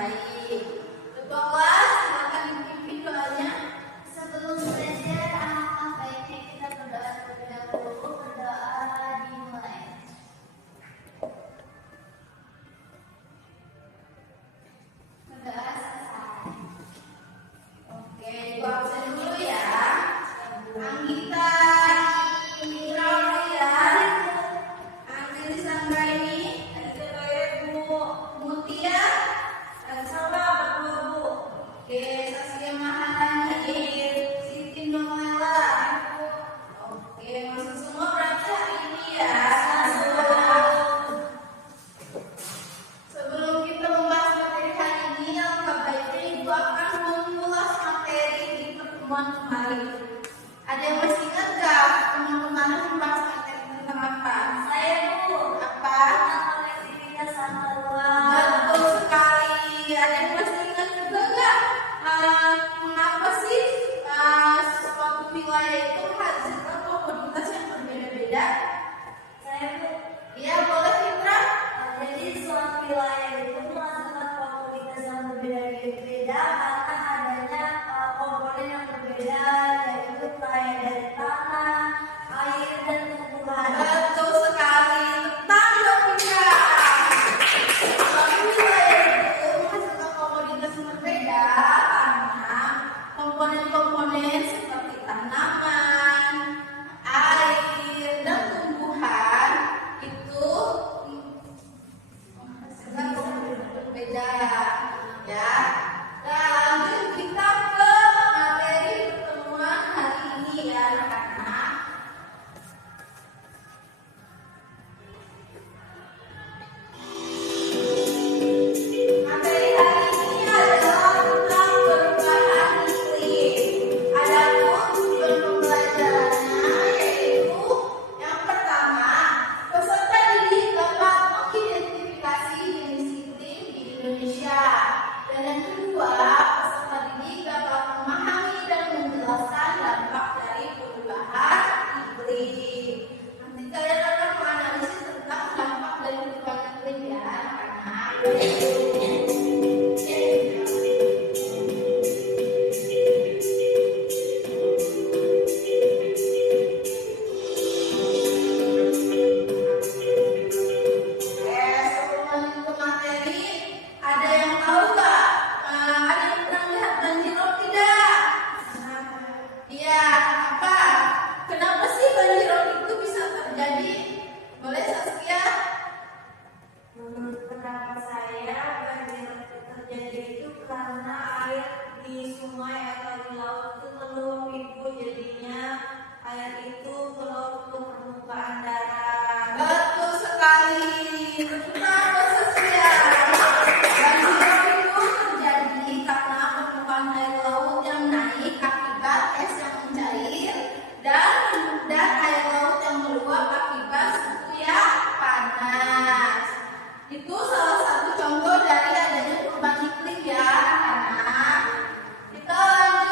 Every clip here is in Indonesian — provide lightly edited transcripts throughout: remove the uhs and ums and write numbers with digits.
baik. Ketua kelas, silakan dipimpin doanya. Sebelum belajar, alangkah baiknya kita berdoa terlebih dahulu. Berdoa dimulai. Berdoa selesai. Oke, gua absen dulu ya. Anggita, Indra, Anggi Sandraini, Mutia, Oke, Saskia Maharani, Siti Nurlela. Oke, masuk semua berarti hari ini ya. Sebelum kita membahas materi hari ini, alangkah baiknya Ibu akan mengulas materi di pertemuan kemarin. Ada yang masih ingat gak pertemuan kemarin membahas materi tentang apa? Saya Bu, Apa? konektivitas antar ruang. Betul sekali. Ada yang masih ingat juga nggak? Mengapa sih suatu wilayah itu menghasilkan komoditas yang berbeda-beda? Saya Bu, Iya, boleh Fitra. jadi suatu wilayah itu menghasilkan komoditas yang berbeda-beda karena adanya komponen yang berbeda, yaitu kayak dari tanah, air, dan tumbuhan. Betul sekali. Tentang dong Fitra. Suatu wilayah itu menghasilkan komoditas yang berbeda karena komponen-komponen seperti tanaman, air, dan tumbuhan itu menghasilkan komoditas berbeda. Ya. Nah, lanjut kita ke materi pertemuan hari ini ya anak-anak. Materi hari ini adalah tentang perubahan iklim. Adapun tujuan pembelajarannya yaitu yang pertama, peserta didik dapat mengidentifikasi jenis iklim di Indonesia. Dan yang kedua, peserta didik dapat memahami dan menjelaskan dampak dari perubahan iklim. Nanti kalian akan menganalisis tentang dampak dari perubahan iklim ya anak-anak. Sebelum lanjut ke materi, ada yang tahu nggak? Ada yang pernah lihat banjirop tidak? Iya, apa? Kenapa sih banjirop itu bisa terjadi? Boleh Saskia? Menurut pendapat saya, banjir terjadi itu karena air di sungai atau di laut itu meluap Ibu, jadinya air itu meluap ke permukaan darat. Betul sekali. Kenapa Saskia? Banjirop itu terjadi karena permukaan air laut yang naik akibat es yang mencair dan air laut yang meluap akibat suhu yang panas. Itu salah satu contoh dari adanya perubahan iklim ya anak-anak. Kita lanjut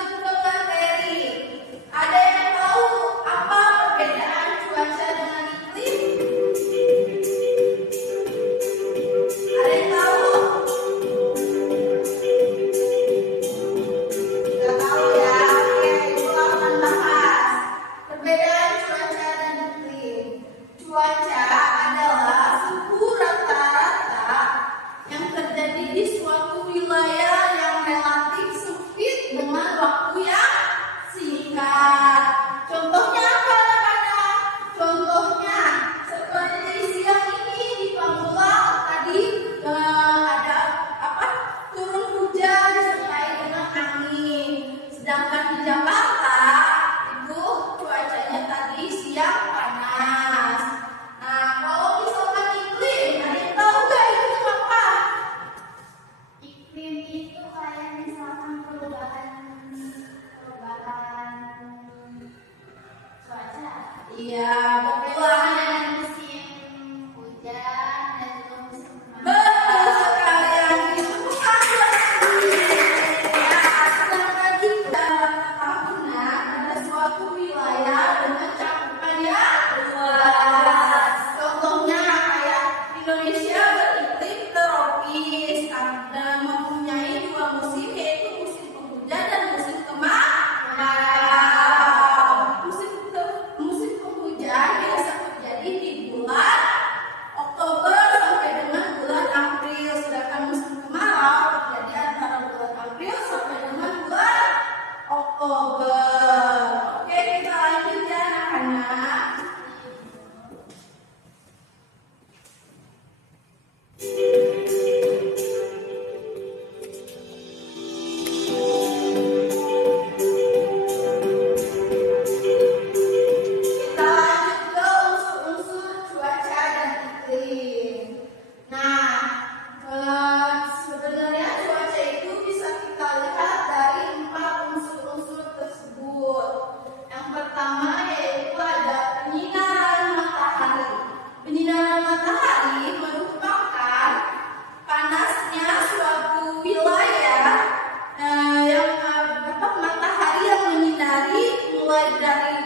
Oktober. Oke, kita lanjut ya anak-anak. Kita lanjut ke unsur-unsur cuaca dan iklim. Nah, sebenarnya cuaca itu bisa kita lihat dari 4 unsur-unsur tersebut. Yang pertama yaitu ada penyinaran matahari. Penyinaran matahari merupakan panasnya suatu wilayah yang matahari yang menyinari mulai dari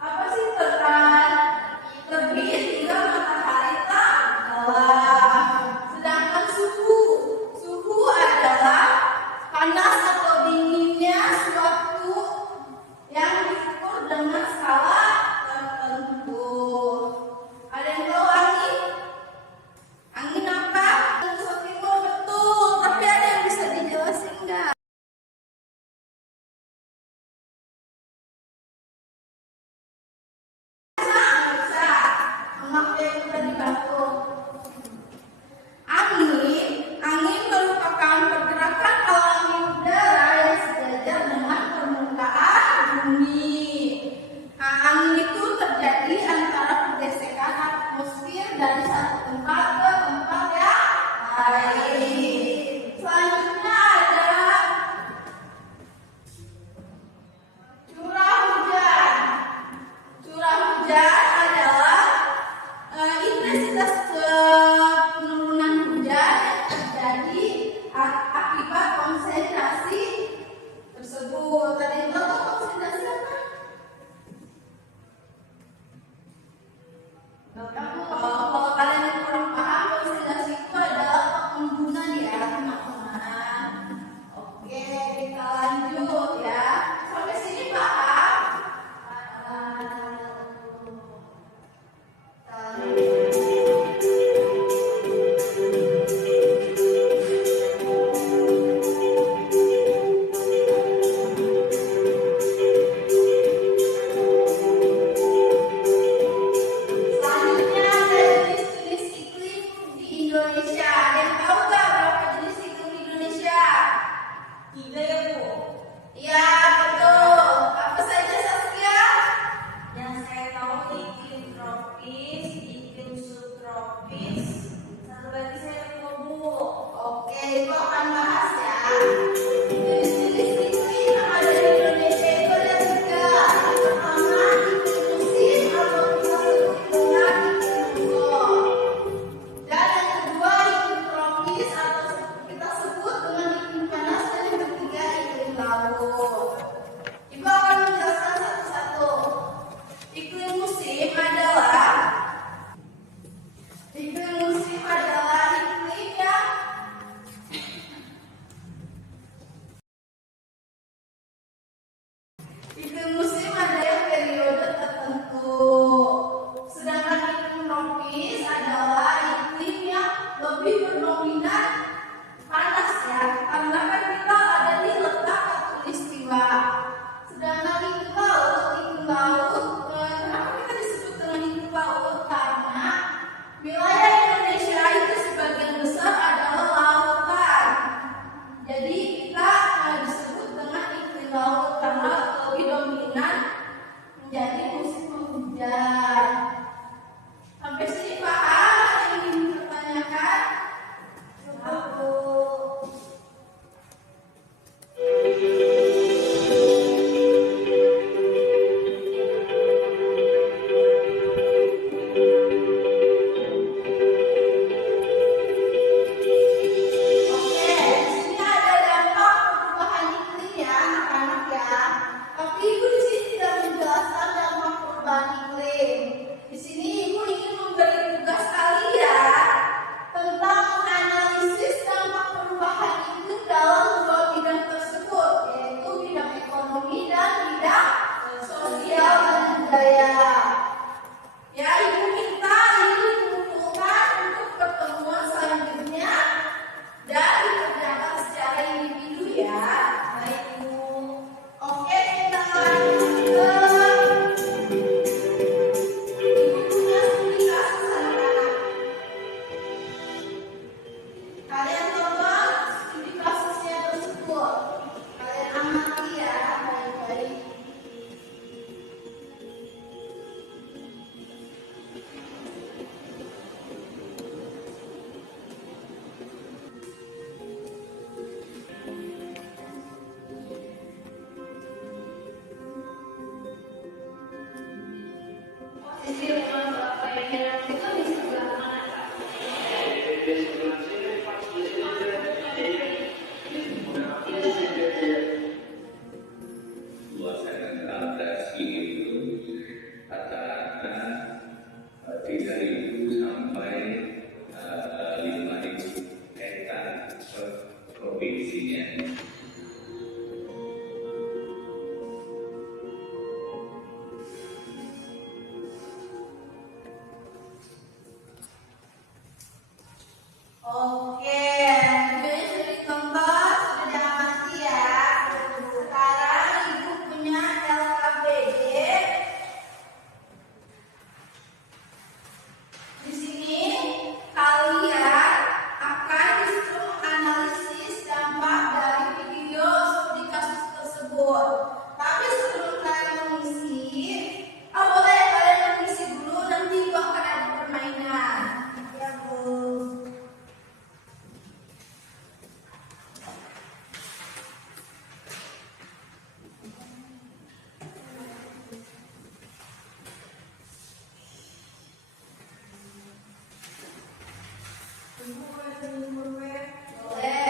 apa sih terbit hingga matahari tenggelam. Sedangkan suhu adalah panas atau dinginnya suatu yang diukur dengan skala tertentu. Ada yang tahu angin? Angin apa? Unsur timur betul. Tapi ada yang bisa dijelasin nggak? Bisa. Memakai yang tadi batuk. Angin merupakan pergerakan alami udara yang sejajar dengan permukaan bumi. Nah, angin itu terjadi antara pergesekan atmosfer dari satu tempat ke tempat yang lain. Selanjutnya ada curah hujan. Curah hujan adalah intensitas penurunan hujan yang terjadi akibat konsentrasi tersebut. Tadi itu konsentrasi apa? Kalau kalian yang kurang paham, konsentrasi itu adalah penghubungan ya teman-teman. Oke, kita lanjut ya. Sampai sini paham? Selanjutnya ada jenis-jenis iklim di Indonesia. Ada yang tahu nggak berapa jenis iklim di Indonesia? 3 ya Bu. Iya, betul. Apa saja Saskia? Yang saya tahu iklim tropis, iklim subtropis, satu lagi saya lupa Bu. Oke, itu akan bahas ya. Jenis-jenis iklim yang ada di Indonesia itu ada 3. Yang pertama, iklim musim atau kita sebut dengan iklim muson. Dan yang kedua, iklim tropis atau kita sebut dengan iklim panas. Dan yang ketiga, iklim laut. Ibu akan menjelaskan satu-satu. Iklim musim adalah iklim yang iklim musim ada yang periode tertentu. Sedangkan iklim tropis adalah iklim yang lebih berdominan panas ya, karena kan kita ada di letak khatulistiwa. Sedangkan iklim laut, kenapa kita disebut dengan iklim laut? Karena wilayah Indonesia itu sebagian besar adalah lautan. Jadi kita disebut dengan iklim laut karena lebih dominan menjadi musim penghujan. Sampai sini paham? Ada yang ingin dipertanyakan? Luasan adaptasi itu rata-rata 3.000 sampai 5.000 hektar per provinsinya. Oke, videonya sudah ditonton, sudah diamati ya. Sekarang ibu punya LKPD. Di sini kalian akan disuruh analisis dampak dari video studi kasus tersebut. Tapi sebelum kalian mengisi, boleh kalian mengisi dulu, nanti ibu akan ada permainan. Ya Bu. Boleh.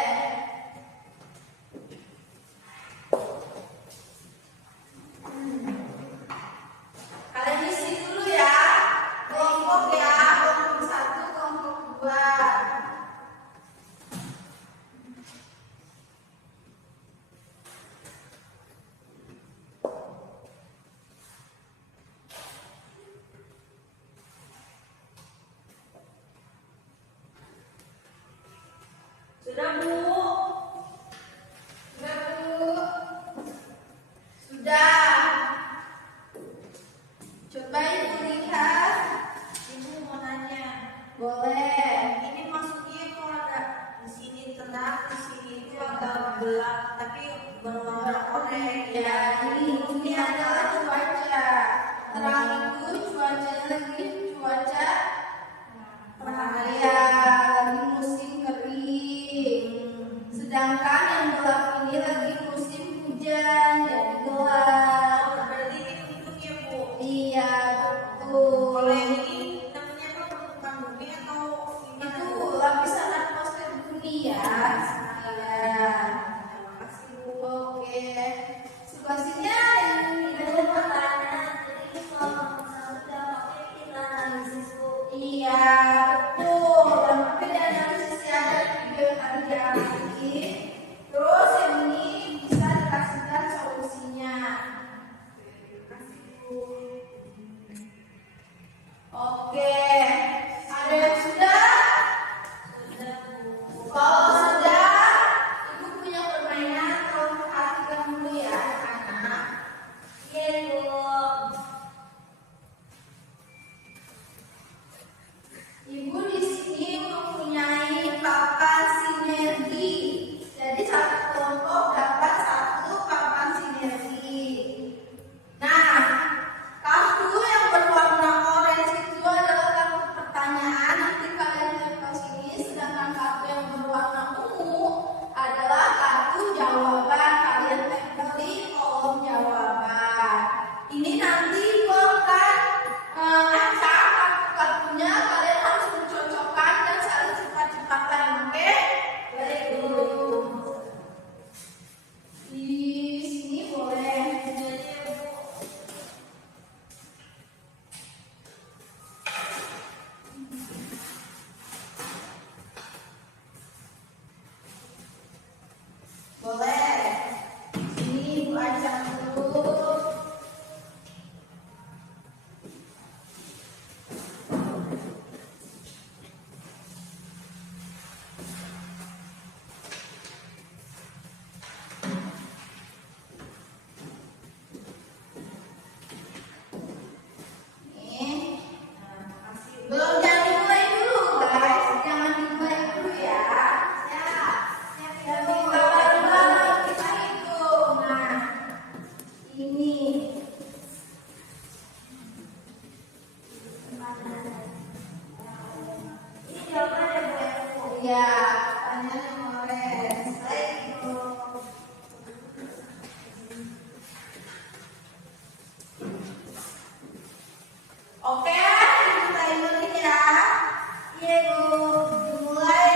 Kalian isi dulu ya. Kelompok ya, kelompok 1, kelompok 2. Sudah Bu? Sudah Bu? Sudah. Coba ibu lihat. Ibu mau nanya, Boleh. ini masuknya kok ada di sini terang, di sini itu agak gelap, tapi berwarna oranye. Ya, ini adalah cuaca. Terang itu cuacanya lagi cuaca ya, lagi musim kering. Sedangkan yang gelap ini lagi musim hujan, jadi gelap. Berarti ini bentuk ya Bu. Iya, betul. Kalau yang ini namanya apa, permukaan bumi atau gimana? Itu lapisan atmosfer bumi ya. Iya. Terima kasih Bu. Oke. Sebelah sini ada yang Ada pertanyaan, jadi kalau misalnya dampaknya kita analisis Bu. iya, betul. Dampaknya dianalisis ya, ada video yang tadi diamati. Terus yang ini bisa dikasihkan solusinya. Terima kasih Bu. Oke. Ada yang sudah? Sudah Bu. Kalau sudah, ibu punya permainan. Tolong perhatikan dulu ya, anak-anak. Iya Bu. Ibu di sini mempunyai papan sinergi. Jadi satu kelompok dapat satu papan sinergi. Nah, kartu yang berwarna orange itu adalah kartu pertanyaan. Nanti kalian lihat ke sini. Sedangkan kartu yang berwarna ungu adalah kartu jawaban. Kalian tempel di kolom jawaban. Ini nanti ibu akan acak kartu-kartunya. Kalian harus mencocokkan dan saling cepat-cepatan, oke? Baik Bu. Di sini boleh. Boleh. Sini ibu ajak dulu. Nih. Belum, jangan dimulai dulu guys. Jangan dimulai dulu ya. Ya. Jadi baru kita hitung. Nah, ini. Ini jawabannya Bu. Ya, pertanyaannya orange. Baik Bu. Oke, kita ikutin ya. Iya Bu. Mulai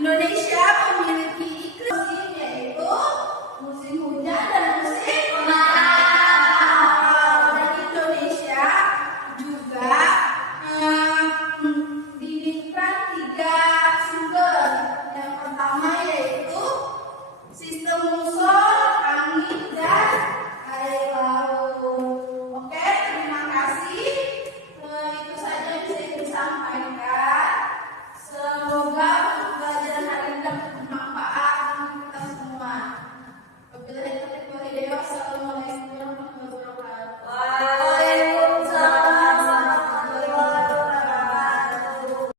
Indonesia memiliki iklim musim, yaitu musim hujan dan musim kemarau. Dan Indonesia juga didirikan 3 sumber. Yang pertama yaitu sistem muson, angin, dan air laut. Oke, terima kasih. Itu saja yang bisa ibu sampaikan. Semoga pembelajaran hari ini dapat bermanfaat untuk kita semua. Wabillahi taufiq wal hidayah. Wassalamualaikum warahmatullahi wabarakatuh. Waalaikumsalam warahmatullahi wabarakatuh.